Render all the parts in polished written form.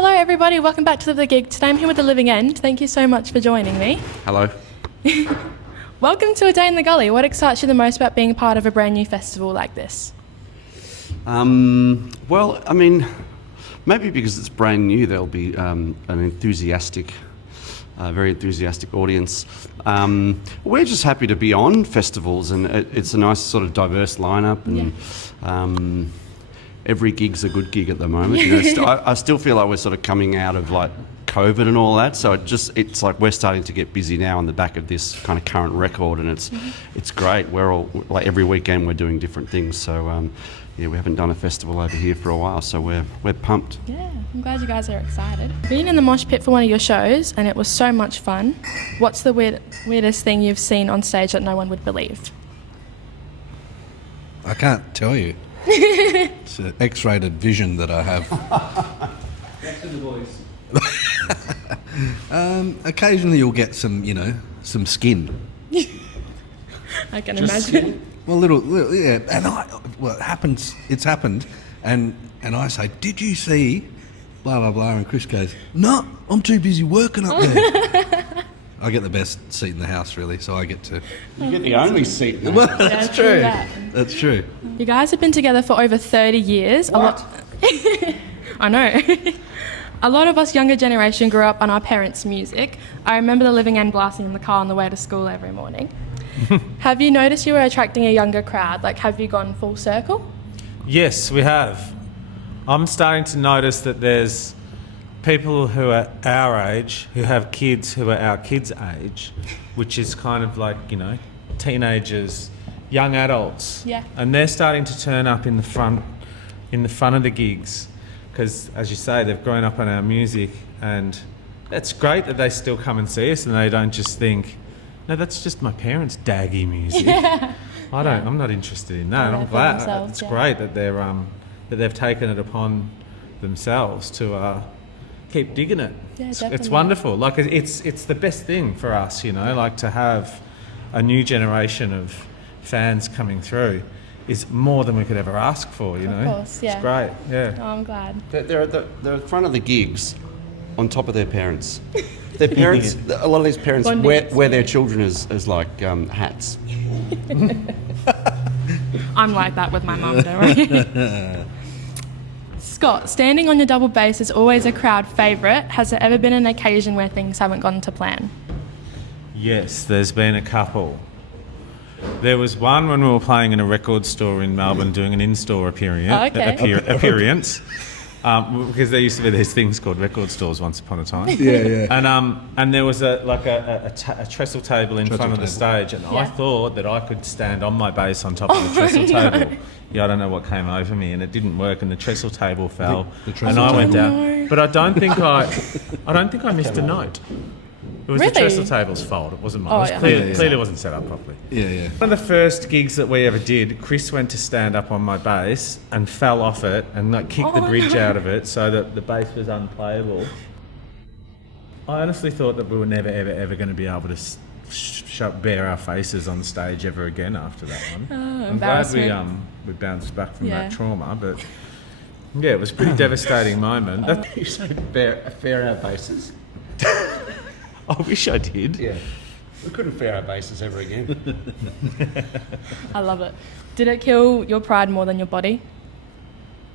Hello everybody, welcome back to The Gig. Today I'm here with The Living End. Thank you so much for joining me. Hello. Welcome to a day in the gully. What excites you the most about being part of a brand new festival like this? Well, I mean, maybe because it's brand new, there'll be an enthusiastic, very enthusiastic audience. We're just happy to be on festivals, and it's a nice sort of diverse lineup, and every gig's a good gig at the moment. You know, I still feel like we're sort of coming out of like COVID and all that, so it's like we're starting to get busy now on the back of this kind of current record, and it's great. We're all like every weekend we're doing different things, so we haven't done a festival over here for a while, so we're pumped. Yeah, I'm glad you guys are excited. Being in the Moshpit for one of your shows, and it was so much fun. What's the weirdest thing you've seen on stage that no one would believe? I can't tell you. It's an X-rated vision that I have. Back to the boys. Occasionally you'll get some skin. I can Just imagine. Well, little yeah. And it's happened, and I say, did you see blah, blah, blah, and Chris goes, no, I'm too busy working up there. I get the best seat in the house, really, so I get to... You get the only seat now. Well, that's true. That. That's true. You guys have been together for over 30 years. What? I know. A lot of us younger generation grew up on our parents' music. I remember The Living End blasting in the car on the way to school every morning. Have you noticed you were attracting a younger crowd? Like, have you gone full circle? Yes, we have. I'm starting to notice that there's people who are our age who have kids who are our kids' age, which is kind of like, teenagers, young adults. Yeah. And they're starting to turn up in the front of the gigs because, as you say, they've grown up on our music, and it's great that they still come and see us and they don't just think, no, that's just my parents' daggy music. Yeah. I'm not interested in that. Yeah, I'm for glad. themselves, It's yeah. great that they've taken it upon themselves to keep digging it. Yeah, It's definitely. wonderful. Like it's the best thing for us, like to have a new generation of fans coming through is more than we could ever ask for. Of course, yeah. It's great. Yeah. Oh, I'm glad. They're at the front of the gigs on top of their parents. Their parents, a lot of these parents Bonding. wear their children as like hats. I'm like that with my mum, don't worry. Scott, standing on your double bass is always a crowd favourite. Has there ever been an occasion where things haven't gone to plan? Yes, there's been a couple. There was one when we were playing in a record store in Melbourne doing an in-store appearance. Oh, okay. Appearance. Because there used to be these things called record stores once upon a time. Yeah. And there was a trestle table in front of the stage, and Yeah. I thought that I could stand on my bass on top of the trestle table. Yeah, I don't know what came over me, and it didn't work, and the trestle table fell, The trestle and I went table. down. But I don't think I missed a note. It was Really? the trestle table's fault. It wasn't mine. Oh, It was yeah. clearly wasn't set up properly. Yeah. One of the first gigs that we ever did, Chris went to stand up on my bass and fell off it and kicked the bridge out of it so that the bass was unplayable. I honestly thought that we were never, ever, ever going to be able to bare our faces on stage ever again after that one. I'm glad we bounced back from Yeah. that trauma, but yeah, it was a pretty devastating moment. You said fair our bases. I wish I did. Yeah. We couldn't fair our bases ever again. I love it. Did it kill your pride more than your body?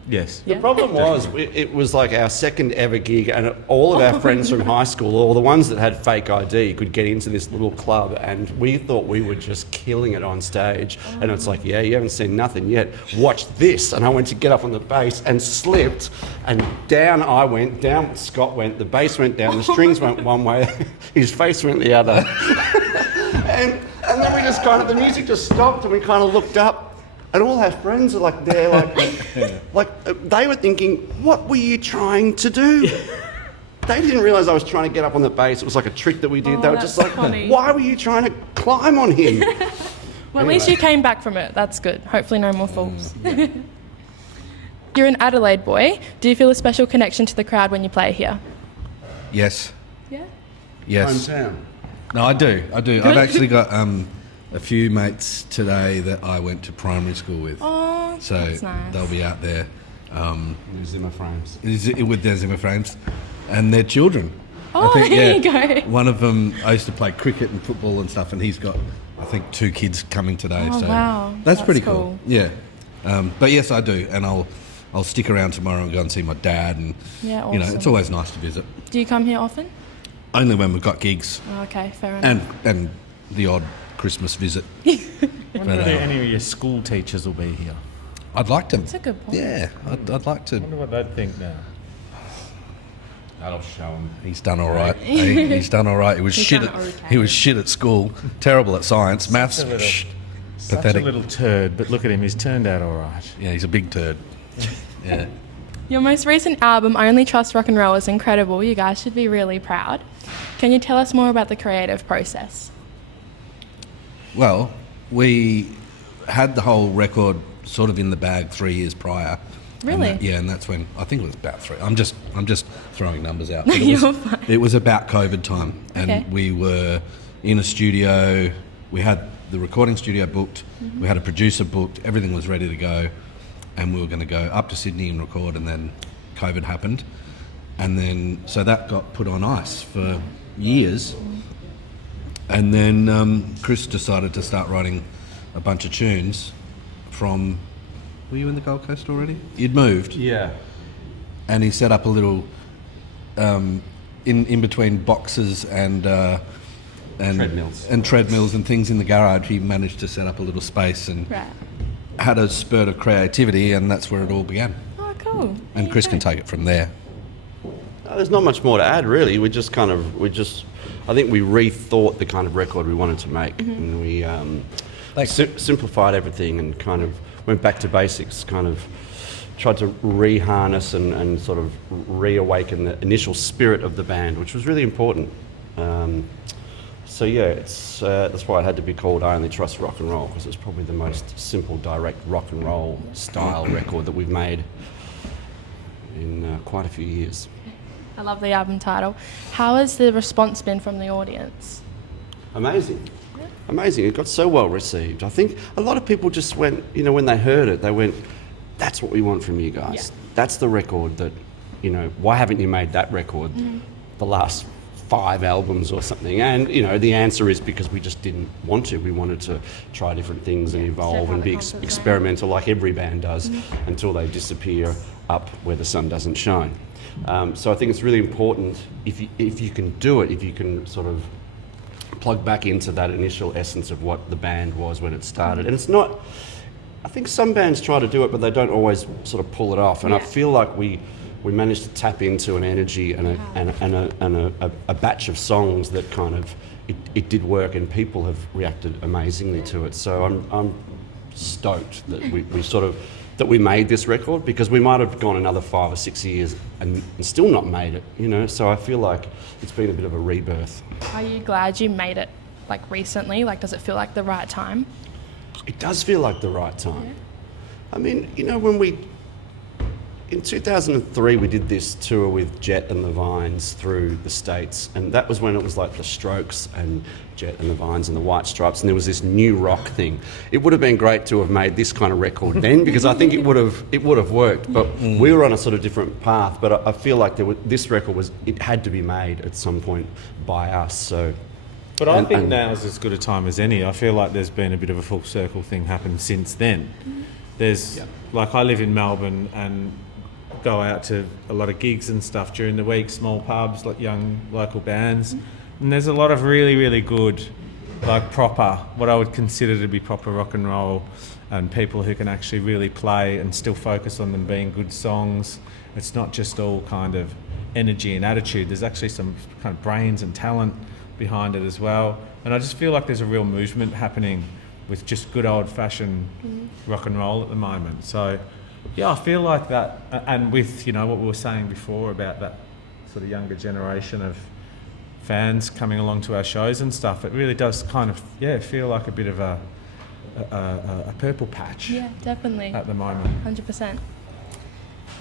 Yes. Yeah. The problem was, it was like our second ever gig, and all of our friends from high school, or the ones that had fake ID, could get into this little club, and we thought we were just killing it on stage. And it's like, yeah, you haven't seen nothing yet. Watch this. And I went to get up on the bass and slipped, and down I went, down Scott went, the bass went down, the strings went one way, his face went the other. and then we just the music just stopped, and we kind of looked up. And all our friends are like there, they were thinking, what were you trying to do? They didn't realise I was trying to get up on the bass. It was like a trick that we did. Oh, They were just that's like, funny. why were you trying to climb on him? Well, at least you came back from it. That's good. Hopefully no more falls. You're an Adelaide boy. Do you feel a special connection to the crowd when you play here? Yes. Yeah. Yes. Hometown. No, I do. I've actually got a few mates today that I went to primary school with. Oh, So that's nice. they'll be out there. New Zimmer frames. with their Zimmer frames, and their children. Oh, there you go. One of them, I used to play cricket and football and stuff, and he's got, I think, 2 kids coming today. Oh, so wow. that's pretty That's cool. Yeah, but yes, I do, and I'll stick around tomorrow and go and see my dad, and Yeah, you know, awesome. it's always nice to visit. Do you come here often? Only when we've got gigs, Oh, okay, fair enough. and the odd Christmas visit. I wonder But, if any of your school teachers will be here. I'd like to. That's a good point. Yeah, I'd like to. I wonder what they'd think now. That'll show them. He's done all right. He's done all right. He was He's shit. done At, okay. He was shit at school. Terrible at science, maths. a little- Such Pathetic. a little turd, but look at him, he's turned out all right. Yeah, he's a big turd. Yeah. Your most recent album, Only Trust Rock and Roll, is incredible. You guys should be really proud. Can you tell us more about the creative process? Well, we had the whole record sort of in the bag 3 years prior. Really? And that's when I think it was about 3. I'm just throwing numbers out. But You're fine. it was about COVID time, and Okay. we were in a studio. We had the recording studio booked. Mm-hmm. We had a producer booked. Everything was ready to go, and we were going to go up to Sydney and record. And then COVID happened, and then so that got put on ice for years. And then Chris decided to start writing a bunch of tunes from. Were you in the Gold Coast already? You'd moved. Yeah. And he set up a little in between boxes and Treadmills. and treadmills and things in the garage. He managed to set up a little space and Right. had a spurt of creativity, and that's where it all began. Oh, cool. And Chris can take it from there. There's not much more to add, really. I think we rethought the kind of record we wanted to make, and we simplified everything and kind of went back to basics, kind of tried to re-harness and sort of reawaken the initial spirit of the band, which was really important. So yeah, that's why it had to be called I Only Trust Rock and Roll, because it's probably the most simple, direct rock and roll style record that we've made in quite a few years. I love the album title. How has the response been from the audience? Amazing. Amazing. It got so well received. I think a lot of people just went, when they heard it, they went, that's what we want from you guys. Yeah. That's the record that, why haven't you made that record the last 5 albums or something? And, the answer is because we just didn't want to. We wanted to try different things and evolve Step and out be the comfort zone. experimental like every band does until they disappear up where the sun doesn't shine. So I think it's really important if you can do it, if you can sort of plug back into that initial essence of what the band was when it started. And it's not, I think some bands try to do it, but they don't always sort of pull it off. And I Yeah. feel like we managed to tap into an energy and a batch of songs that kind of, it did work, and people have reacted amazingly to it. So I'm stoked that we made this record, because we might have gone another 5 or 6 years and still not made it, So I feel like it's been a bit of a rebirth. Are you glad you made it recently? Does it feel like the right time? It does feel like the right time. Yeah. I mean, in 2003 we did this tour with Jet and the Vines through the States, and that was when it was like the Strokes and Jet and the Vines and the White Stripes, and there was this new rock thing. It would have been great to have made this kind of record then, because I think it would have worked, but we were on a sort of different path. But I feel like this record it had to be made at some point by us. So. But I think now's as good a time as any. I feel like there's been a bit of a full circle thing happen since then. There's, I live in Melbourne and go out to a lot of gigs and stuff during the week, small pubs, young local bands. And there's a lot of really, really good, proper, what I would consider to be proper rock and roll, and people who can actually really play and still focus on them being good songs. It's not just all kind of energy and attitude. There's actually some kind of brains and talent behind it as well. And I just feel like there's a real movement happening with just good old-fashioned rock and roll at the moment. So, yeah, I feel like that, and with, what we were saying before about that sort of younger generation of fans coming along to our shows and stuff, it really does kind of, feel like a bit of a purple patch Yeah, definitely. at the moment. 100%.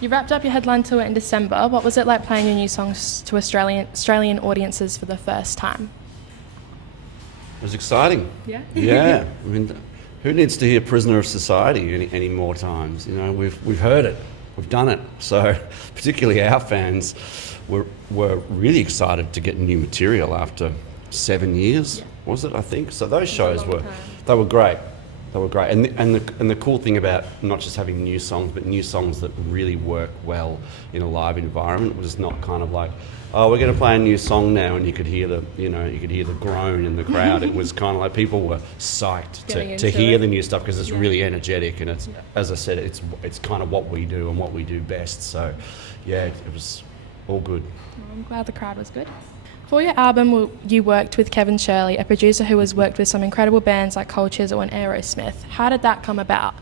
You wrapped up your headline tour in December. What was it like playing your new songs to Australian audiences for the first time? It was exciting. Yeah? Yeah. I mean, who needs to hear Prisoner of Society any more times? We've heard it. we've done it. So particularly our fans were really excited to get new material after 7 years, was it, I think? So those shows they were great. They were great. And the cool thing about not just having new songs, but new songs that really work well in a live environment was not kind of like, oh, we're going to play a new song now, and you could hear the groan in the crowd. It was kind of like people were psyched to hear the new stuff because it's really energetic, and it's, as I said, it's kind of what we do and what we do best. So, yeah, it was all good. I'm glad the crowd was good. For your album, you worked with Kevin Shirley, a producer who has worked with some incredible bands like Cold Chisel and Aerosmith. How did that come about?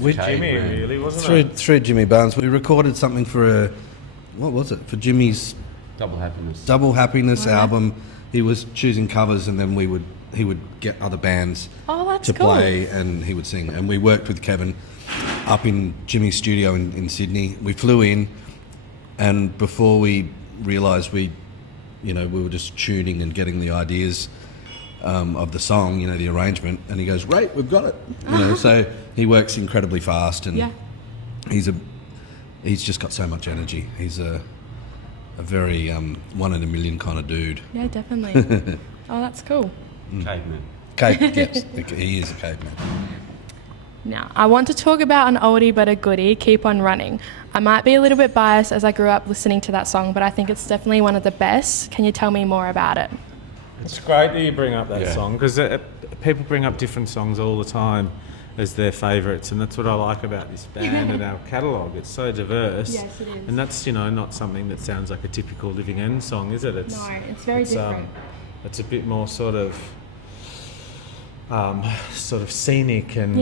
With Jimmy, really, wasn't it? Through Jimmy Barnes. We recorded something for for Jimmy's Double Happiness album. He was choosing covers, and then he would get other bands to play, and he would sing. And we worked with Kevin up in Jimmy's studio in Sydney. We flew in, and before we realised we were just tuning and getting the ideas of the song, the arrangement, and he goes, "Right, we've got it." So he works incredibly fast, and he's just got so much energy. He's a very one in a million kind of dude. Yeah, definitely. Oh, that's cool. Caveman. Yes, he is a caveman. Now, I want to talk about an oldie but a goodie, Keep On Running. I might be a little bit biased as I grew up listening to that song, but I think it's definitely one of the best. Can you tell me more about it? It's great that you bring up that song, because people bring up different songs all the time as their favourites, and that's what I like about this band and our catalogue. It's so diverse. Yes, it is. And that's, not something that sounds like a typical Living End song, is it? No, it's very different. It's a bit more sort of scenic and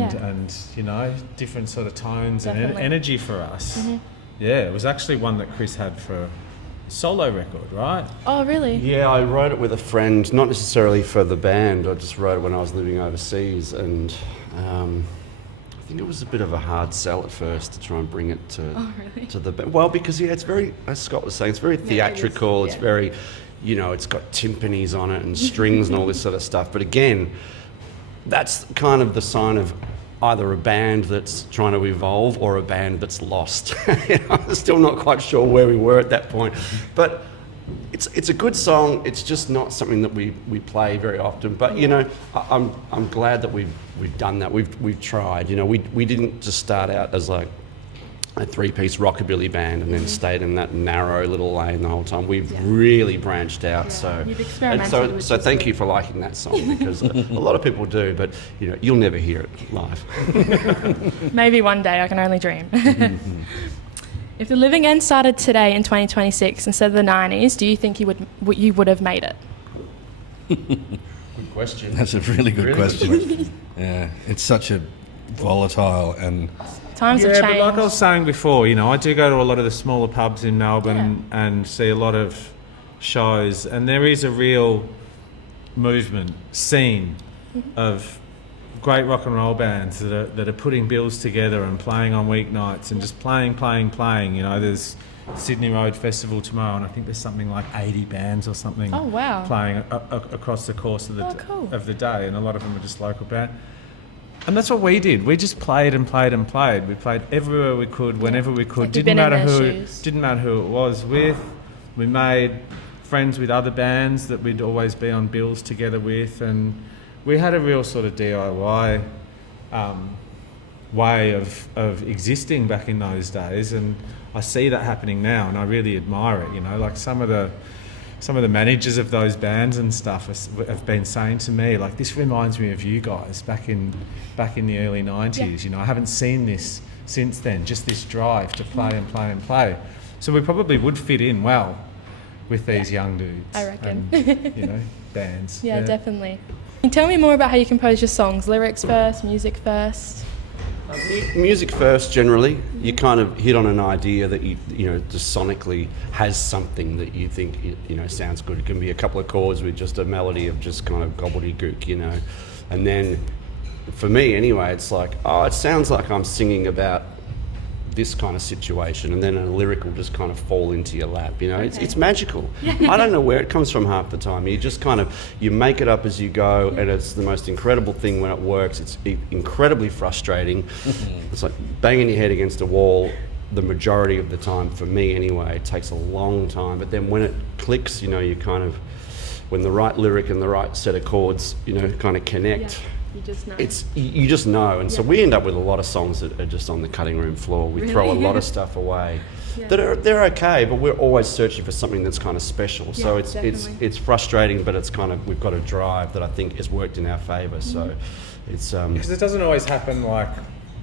different sort of tones and energy for us. Mm-hmm. Yeah, it was actually one that Chris had for a solo record, right? Oh, really? Yeah, I wrote it with a friend, not necessarily for the band. I just wrote it when I was living overseas, and I think it was a bit of a hard sell at first to try and bring it to the band. Well, because it's very, as Scott was saying, it's very theatrical. It's very, it's got timpanis on it and strings and all this sort of stuff. But again, that's kind of the sign of either a band that's trying to evolve or a band that's lost. I'm still not quite sure where we were at that point. But it's a good song. It's just not something that we play very often. But, I'm glad that we've done that. We've tried. We didn't just start out as like a three-piece rockabilly band and then stayed in that narrow little lane the whole time. We've really branched out. Yeah. You've experimented. So thank you for liking that song, because a lot of people do, but you'll never hear it live. Maybe one day, I can only dream. If the Living End started today in 2026 instead of the 90s, do you think you would have made it? Good question. That's a really good question. Yeah, it's such a volatile and... Times have changed. But like I was saying before, I do go to a lot of the smaller pubs in Melbourne and see a lot of shows, and there is a real scene of great rock and roll bands that are putting bills together and playing on weeknights and just playing. There's Sydney Road Festival tomorrow, and I think there's something like 80 bands or something playing across the course of the day, and a lot of them are just local bands. And that's what we did. We just played and played and played. We played everywhere we could, whenever we could. Didn't matter who it was with. We made friends with other bands that we'd always be on bills together with, and we had a real sort of DIY way of existing back in those days. And I see that happening now, and I really admire it. Like some of the managers of those bands and stuff have been saying to me, like, this reminds me of you guys back in the early 90s. I haven't seen this since then, just this drive to play and play and play. So we probably would fit in well with these young dudes. I reckon. And, bands. Yeah, definitely. Can you tell me more about how you compose your songs? Lyrics first, music first? Music first, generally. You kind of hit on an idea that just sonically has something that you think sounds good. It can be a couple of chords with just a melody of just kind of gobbledygook, and then for me anyway, it's like, it sounds like I'm singing about this kind of situation, and then a lyric will just kind of fall into your lap. You know, it's magical. I don't know where it comes from half the time. You just kind of, you make it up as you go, and it's the most incredible thing when it works. It's incredibly frustrating. It's like banging your head against a wall. The majority of the time, for me anyway, it takes a long time. But then when it clicks, you know, you kind of, when the right lyric and the right set of chords, you know, kind of connect. You just know. You just know, and so we end up with a lot of songs that are just on the cutting room floor. We throw a lot of stuff away they're okay, but we're always searching for something that's kind of special. So it's frustrating, but it's kind of, we've got a drive that I think has worked in our favour. So it's because it doesn't always happen like,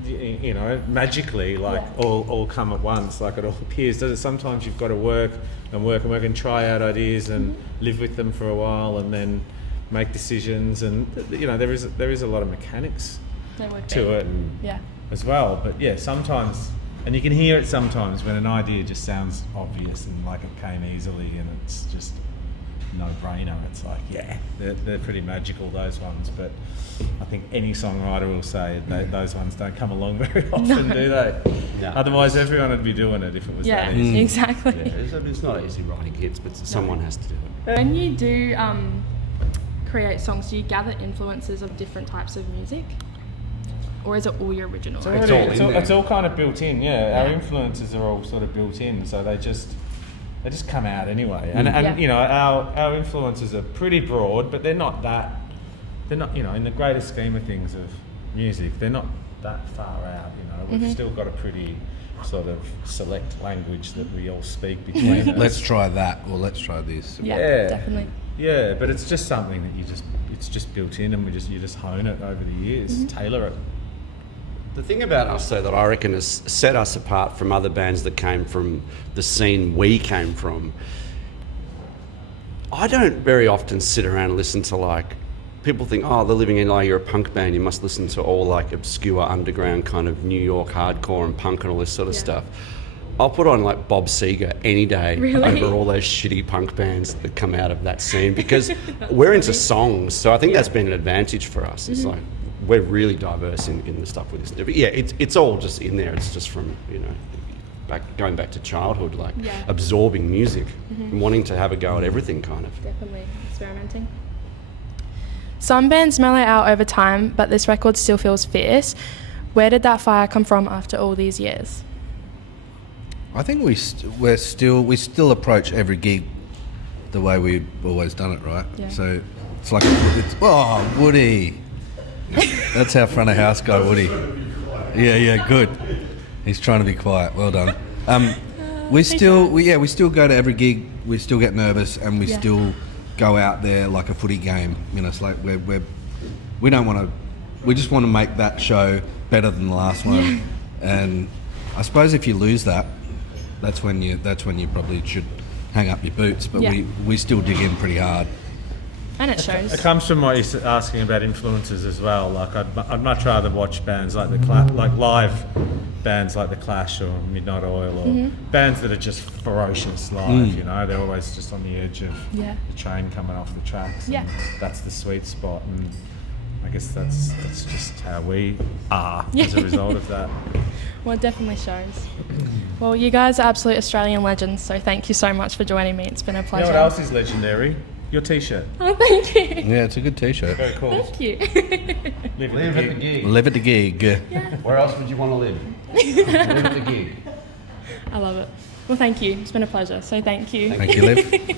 you know, magically, like all come at once, like it all appears. Does it? Sometimes you've got to work and try out ideas and live with them for a while, and then make decisions, and you know, there is a lot of mechanics to it as well. But yeah, sometimes, and you can hear it sometimes when an idea just sounds obvious and like it came easily, and it's just no-brainer. It's like, they're pretty magical, those ones. But I think any songwriter will say those ones don't come along very often, do they? No. Otherwise, everyone would be doing it if it was that easy. Exactly. Yeah, it's not easy writing hits, but someone has to do it. When you do create songs, do you gather influences of different types of music? Or is it all your original? It's all kind of built in, Our influences are all sort of built in, so they just come out anyway. And you know, our influences are pretty broad, but they're not, you know, in the greater scheme of things of music, they're not that far out, you know. We've still got a pretty sort of select language that we all speak between us. Let's try that, or let's try this. Yeah, definitely. Yeah, but it's just something that it's just built in, and you just hone it over the years, tailor it. The thing about us, though, that I reckon has set us apart from other bands that came from the scene we came from, I don't very often sit around and listen to, like, people think, oh, they're living in, like, you're a punk band, you must listen to all, like, obscure underground kind of New York hardcore and punk and all this sort of stuff. I'll put on, like, Bob Seger any day over all those shitty punk bands that come out of that scene, because we're into songs, so I think that's been an advantage for us. It's like, we're really diverse in the stuff we listen to. But yeah, it's all just in there. It's just from, you know, going back to childhood, like absorbing music and wanting to have a go at everything, kind of. Definitely experimenting. Some bands mellow out over time, but this record still feels fierce. Where did that fire come from after all these years? I think we still approach every gig the way we've always done it, right? Yeah. So it's like Woody. That's our front of house guy, Woody. Yeah, good. He's trying to be quiet. Well done. We still go to every gig. We still get nervous, and we still go out there like a footy game. You know, it's like we don't want to. We just want to make that show better than the last one. And I suppose if you lose that, that's when you probably should hang up your boots. But we still dig in pretty hard. And it shows. It comes from what you're asking about influences as well. Like I'd much rather watch bands like like live bands like The Clash or Midnight Oil, or bands that are just ferocious live. You know, they're always just on the edge of the train coming off the tracks. And that's the sweet spot, and I guess that's just how we are as a result of that. Well, it definitely shows. Well, you guys are absolute Australian legends, so thank you so much for joining me. It's been a pleasure. You know what else is legendary? Your t-shirt. Oh, thank you. Yeah, it's a good t-shirt. Very cool. Thank you. Live at the gig. Live at the gig. Yeah. Where else would you want to live? Live at the gig. I love it. Well, thank you. It's been a pleasure. So thank you. Thank you, Liv.